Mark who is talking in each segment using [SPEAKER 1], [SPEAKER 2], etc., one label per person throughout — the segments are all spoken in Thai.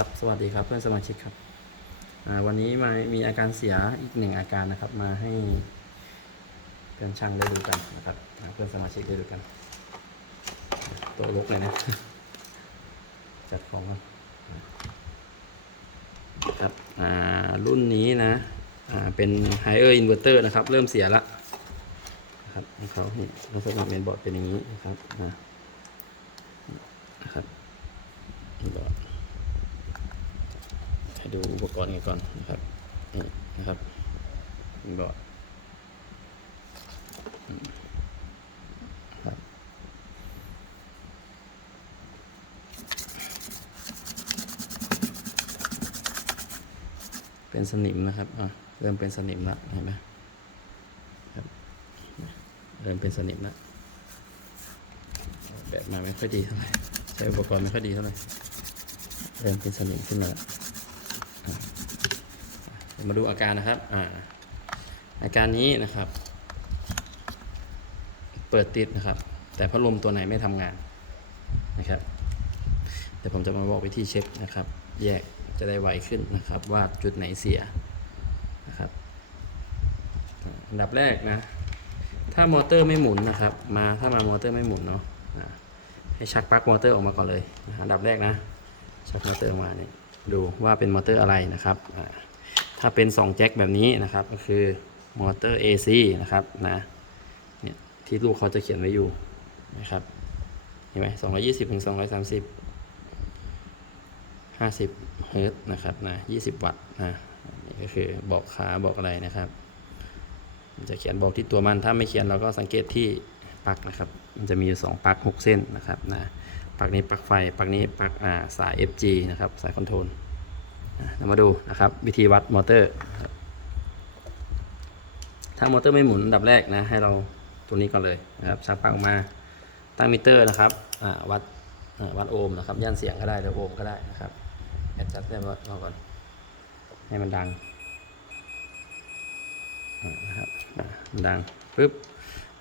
[SPEAKER 1] ครับ สวัสดีครับเพื่อนสมาชิกครับวันนี้มามีอาการเสียอีกหนึ่งอาการนะครับ มาให้เพื่อนช่างได้ดูกันนะครับเพื่อนสมาชิกได้ดูกันโตัวลุกเลยนะจัดของก่อนครับรุ่นนี้นะอ่าเป็น higher inverter นะครับ เริ่มเสียละนะครับของเขานี่ลักษณะเมนบอร์ดเป็นอย่างนี้นะครับเมนบอร์ด ให้ดูอุปกรณ์กันก่อนนะครับนี่นะครับเบอร์ดครับเป็นสนิมนะครับอะเริ่มเป็นสนิมล้วเห็นไหมครับเริ่มเป็นสนิมล้วออกแบบมาไม่ค่อยดีเท่าไหร่ใช้อุปกรณ์ไม่ค่อยดีเท่าไหร่เริ่มเป็นสนิมขึ้นมาแล้ว มาดูอาการนะครับอ่าอาการนี้นะครับ เปิดติดนะครับ แต่พัดลมตัวไหนไม่ทำงานนะครับเดี๋ยวผมจะมาบอกวิธีเช็คนะครับ แยกจะได้ไวขึ้นนะครับ ว่าจุดไหนเสียนะครับอันดับแรกนะ ถ้ามอเตอร์ไม่หมุนนะครับ มาถ้ามามอเตอร์ไม่หมุนเนาะให้ชักปลั๊กมอเตอร์ออกมาก่อนเลยอันดับแรกนะชักมอเตอร์ออกมาเนี่ยดูว่าเป็นมอเตอร์อะไรนะครับอ่า ถ้าเป็น 2 แจ็คแบบนี้นะครับ ก็คือมอเตอร์ AC นะครับนะเนี่ยที่ลูกเขาจะเขียนไว้อยู่นะครับเห็นไหม220ถึง230 50เฮิร์ตนะครับนะ20วัตต์นะนี่ก็คือบอกขาบอกอะไรนะครับมันจะเขียนบอกที่ตัวมันถ้าไม่เขียนเราก็สังเกตที่ปลั๊กนะครับ มันจะมีอยู่2ปลั๊ก6เส้นนะครับนะปลั๊กนี้ปลั๊กไฟปลั๊กนี้ปลั๊กอ่าสาย FG นะครับสายคอนโทรล เรามาดูนะครับวิธีวัดมอเตอร์ ถ้ามอเตอร์ไม่หมุนอันดับแรกนะ ให้เราตัวนี้ก่อนเลยนะครับชักปลั๊กออกมาตั้งมิเตอร์นะครับวัดวัดโอห์มนะครับย่านเสียงก็ได้หรือโอห์มก็ได้นะครับแอดจัดได้วัดเราก่อนให้มันดังนะครับมันดังปุ๊บ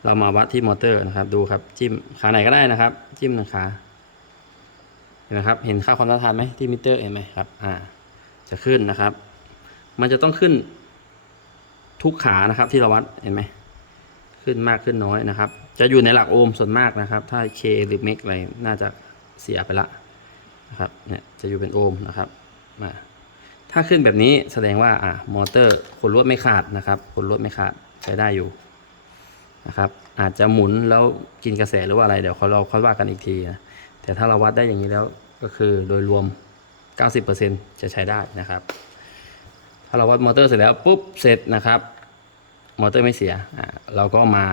[SPEAKER 1] เรามาวัดที่มอเตอร์นะครับ ดูครับจิ้มขาไหนก็ได้นะครับ จิ้มหนึ่งขาเห็นไหมครับ เห็นค่าความต้านทานไหมที่มิเตอร์เห็นไหมครับ อ่า จะขึ้นนะครับ มันจะต้องขึ้นทุกขานะครับที่เราวัดเห็นไหมขึ้นมากขึ้นน้อยนะครับ จะอยู่ในหลักโอห์มส่วนมากนะครับ ถ้า K หรือ m มกอะไรน่าจะเสียไปละนะครับเนี่ยจะอยู่เป็นโอห์มนะครับมาถ้าขึ้นแบบนี้แสดงว่าอะมอเตอร์ขนลวดไม่ขาดนะครับขนลวดไม่ขาดใช้ได้อยู่นะครับอาจจะหมุนแล้วกินกระแสหรือว่าอะไรเดี๋ยวเขาเราค่อยว่ากันอีกทีนะแต่ถ้าเราวัดได้อย่างนี้แล้วก็คือโดยรวม 90%จะใช้ได้นะครับ ถ้าเราวัดมอเตอร์เสร็จแล้วปุ๊บเสร็จนะครับ มอเตอร์ไม่เสียอ่าเราก็มา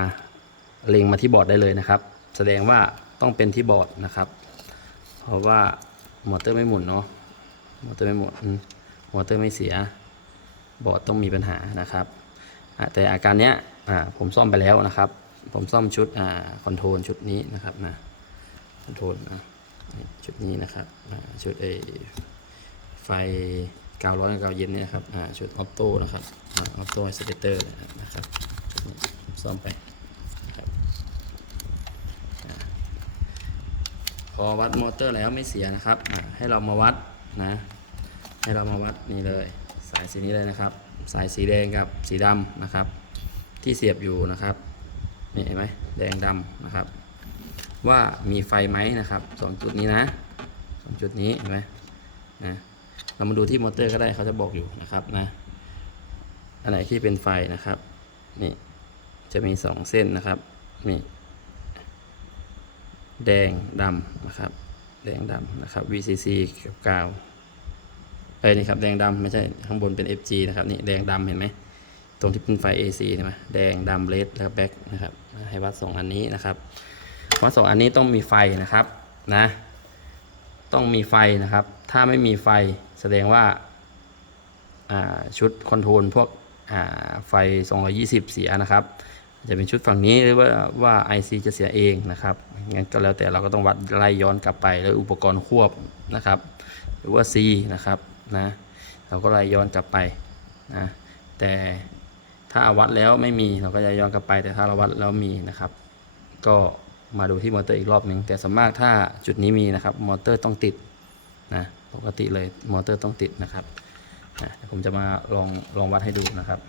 [SPEAKER 1] เล็งมาที่บอร์ดได้เลยนะครับ แสดงว่าต้องเป็นที่บอร์ดนะครับ เพราะว่ามอเตอร์ไม่หมุนเนาะมอเตอร์ไม่หมุนมอเตอร์ไม่เสีย บอร์ดต้องมีปัญหานะครับแต่อาการเนี้ยผมซ่อมไปแล้วนะครับ ผมซ่อมชุดอคอนโทรลชุดนี้นะครับนะคอนโทรลนะชุดนี้นะครับชุดไอ ไฟกาวร้อนกับกาวเย็นเนี่ยนะครับอ่าชุดออโต้นะครับออโต้สเปเตอร์นะครับซ่อมไปพอวัดมอเตอร์แล้วไม่เสียนะครับ ให้เรามาวัดนะ ให้เรามาวัดนี่เลย สายสีนี้เลยนะครับ สายสีแดงกับสีดำนะครับ ที่เสียบอยู่นะครับนี่เห็นไหมแดงดำนะครับ ว่ามีไฟไหมนะครับสองจุดนี้นะสองจุดนี้เห็นไหมนะ เรามาดูที่มอเตอร์ก็ได้เขาจะบอกอยู่นะครับนะอันไหนที่เป็นไฟนะครับ นี่จะมีสองเส้นนะครับนี่แดงดำนะครับ แดงดำนะครับ VCC กับกาวเอ้ยนี่ครับแดงดำไม่ใช่ข้างบนเป็น FG นะครับนี่แดงดำเห็นไหมตรงที่เป็นไฟ AC เห็นไหมแดงดำเลดแล้วแบ็คนะครับให้วัดสองอันนี้นะครับเพราะสองอันนี้ต้องมีไฟนะครับนะ ต้องมีไฟนะครับ ถ้าไม่มีไฟแสดงว่าาชุดคอนโทรลพวกไฟ 220 เสียนะครับ จะเป็นชุดฝั่งนี้หรือว่าว่า IC จะเสียเองนะครับงั้นก็แล้วแต่เราก็ต้องวัดไล่ย้อนกลับไปแล้วอุปกรณ์ควบนะครับ หรือว่า C นะครับนะเราก็ไล่ย้อนกลับไปนะแต่ถ้าวัดแล้วไม่มีเราก็จะย้อนกลับไป แต่ถ้าเราวัดแล้วมีนะครับ ก็ มาดูที่มอเตอร์อีกรอบหนึ่งแต่สวนมากถ้าจุดนี้มีนะครับมอเตอร์ต้องติดนะปกติเลยมอเตอร์ต้องติดนะครับอะเดี๋ยวผมจะมาลองลองวัดให้ดูนะครับ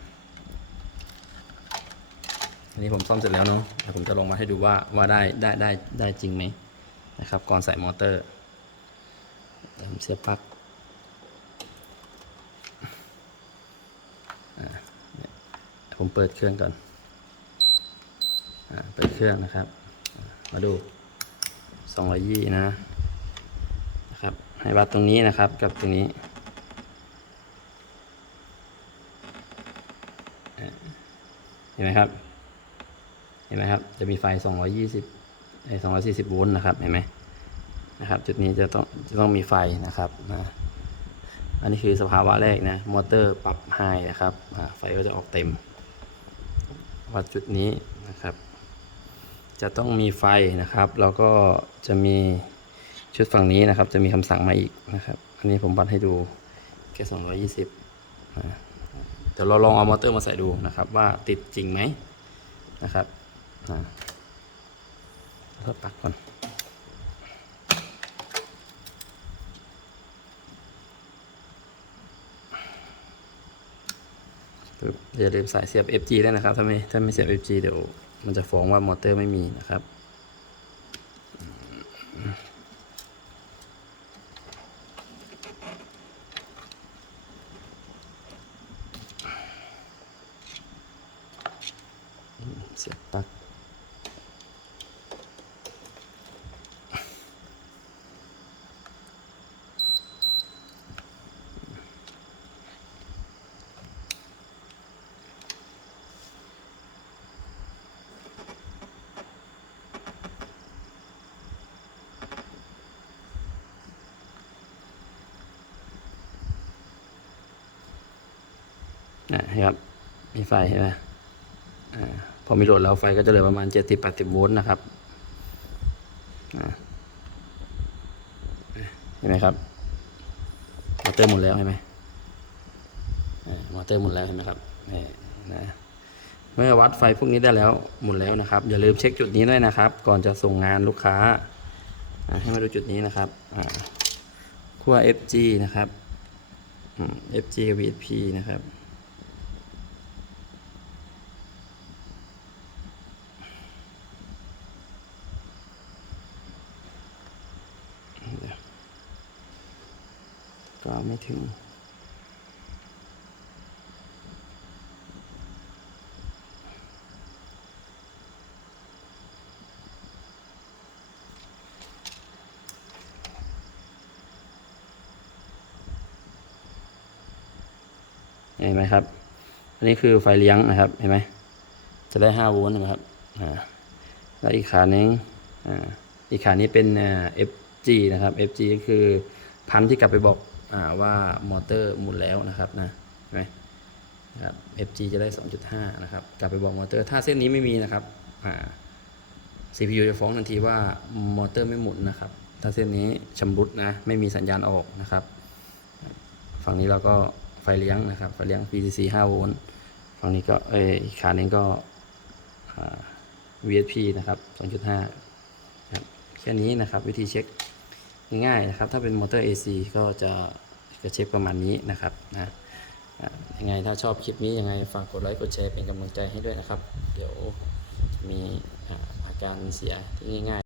[SPEAKER 1] อันนี้ผมซ่อมเสร็จแล้วเนาะเดี๋ยวผมจะลองวัดให้ดูว่าว่าได้ได้ได้ได้จริงไหมนะครับ ก่อนใส่มอเตอร์เดี๋ยวผมเสียบปลั๊กผมเปิดเครื่องก่อนอเปิดเครื่องนะครับ มาดูสองร้อยยี่นะนะครับ ให้วัดตรงนี้นะครับกับตรงนี้เห็นไหมครับ เห็นไหมครับ จะมีไฟ 220ไอ้240 โวลต์นะครับ เห็นไหมนะครับ จุดนี้จะต้องจะต้องมีไฟนะครับนะอันนี้คือสภาวะแรกนะ มอเตอร์ปรับไฮนะครับ ไฟก็จะออกเต็ม วัดจุดนี้นะครับ จะต้องมีไฟนะครับ แล้วก็จะมีชุดฝั่งนี้นะครับ จะมีคำสั่งมาอีกนะครับ อันนี้ผมวัดให้ดูแค่220นะเดี๋ยวเราลองเอามอเตอร์มาใส่ดูนะครับ ว่าติดจริงไหมนะครับนะเพิ่มปักก่อนอย่าลืมสายเสียบ FG ด้วยนะครับ ถ้าไม่ถ้าไม่เสียบ FG เดี๋ยวมันจะฟ้องว่ามอเตอร์ไม่มีนะครับ อะครับมีไฟเห็นไหมพอมีโหลดแล้วไฟก็จะเหลือประมาณ 70-80 โวลต์นะครับเห็นไหมครับมอเตอร์หมุนแล้วเห็นไหมมอเตอร์หมุนแล้วเห็นไหมครับนี่นะเมื่อวัดไฟพวกนี้ได้แล้วหมุนแล้วนะครับ อย่าลืมเช็คจุดนี้ด้วยนะครับ ก่อนจะส่งงานลูกค้าให้มาดูจุดนี้นะครับขั้ว FG นะครับอืม FG VSP นะครับ ถึง เห็นไหมครับ อันนี้คือไฟเลี้ยงนะครับ เห็นไหม จะได้5โวลต์นะครับ อ่า แล้วอีกขาหนึ่งอ่า อีกขานี้เป็นอ่า FG นะครับ FG ก็คือพันธุ์ที่กลับไปบอก ว่ามอเตอร์หมุนแล้วนะครับนะเห็นไหมนะครับ FG จะได้ 2.5 นะครับ กลับไปบอกมอเตอร์ ถ้าเส้นนี้ไม่มีนะครับ CPU จะฟ้องทันทีว่ามอเตอร์ไม่หมุนนะครับ ถ้าเส้นนี้ชำรุดนะ ไม่มีสัญญาณออกนะครับ ฝั่งนี้เราก็ไฟเลี้ยงนะครับ ไฟเลี้ยง VCC 5 โวลต์ ฝั่งนี้ก็เอออีกขาหนึ่งก็ VSP นะครับ 2.5ครับแค่นี้นะครับวิธีเช็คง่ายๆนะครับ ถ้าเป็นมอเตอร์ AC ก็จะ จะเช็คประมาณนี้นะครับนะยังไงถ้าชอบคลิปนี้ยังไงฝากกดไลค์กดแชร์เป็นกำลังใจให้ด้วยนะครับ เดี๋ยวมีอาการเสียที่ง่าย